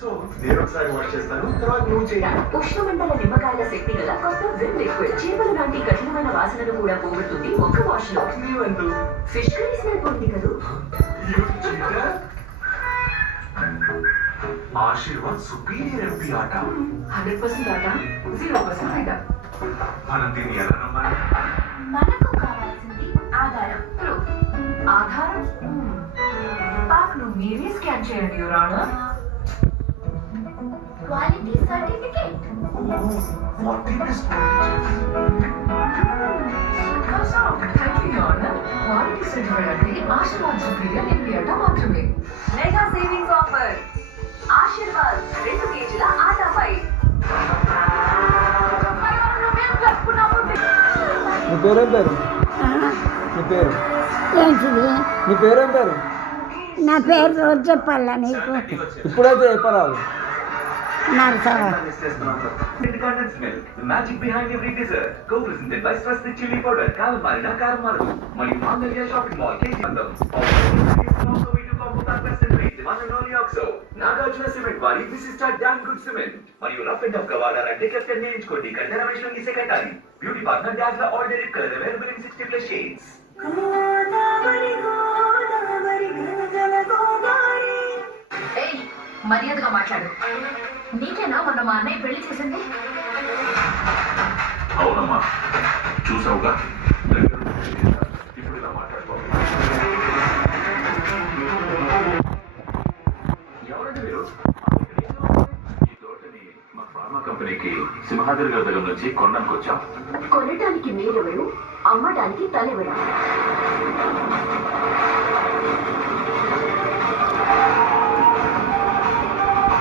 So నేను ఒకసారి wash చేస్తాను, తర్వాత నువ్వు చేయి. ఉష్ణమండల నిమ్మకాయల శక్తి గల కొత్త విమ్ లిక్విడ్ చీమలు లాంటి కఠినమైన వాసనను కూడా పోగొడుతుంది ఒక్క వాష్ లో. నీవంటూ ఫిష్ కర్రీ స్మెల్ పోయింది కదూ. ఆశీర్వాద్ సుపీరియర్ ఎంపీ ఆట 100% ఆట, 0% ఫైదా. మనం దీన్ని ఎలా నమ్మాలి? మనకు కావాల్సింది ఆధారం, ప్రూఫ్. ఆధారం పాక్ను మీరే స్కాన్ చేయండి your honour. Quality certificate. Thank you your honour. Quality certificate అంటే ఆశీర్వాద్ సుపీరియర్ ఎంపీ ఆట మాత్రమే. Mega savings offer. ఆశీర్వాద్ 2 కేజీల ఆటాపై నీ పేరేం పేరు? నీ పేరు ఏంటిది? నీ పేరేం పేరు? నా పేరు రోజు చెప్పాలా నీకు? ఇప్పుడైతే చెప్పరాదు. నరసరా. Independence milk, the magic behind every dessert. Co-presented by Swastik Chili Powder, Kalam Marina, Karam Maru. మరియు Mangalya Shopping Mall, KG Mandam. Also we do combo that best in rate, Demand and Only Oxo. Nagarjuna Cement వారి విశిష్ట damn good cement. మరియు rough and tough గా వాడాలంటే captain నేర్చుకోండి. కంటే రమేష్ రంగి secretary. Beauty partner డాజ్లా ordinary colour available in 60+ shades. ఏయ్, మర్యాదగా మాట్లాడు. నీకేనా మొన్న మా అన్నయ్య పెళ్లి చేసింది? అవునమ్మా, చూసావుగా. ఇప్పుడు ఇలా మాట్లాడుకోవాలి. ఎవరండి మీరు? ఈ తోటని మా ఫార్మా కంపెనీకి సింహాద్రి గారి దగ్గర నుంచి కొనడానికి వచ్చాం. కొనటానికి మీరెవరు, అమ్మటానికి తనెవరా?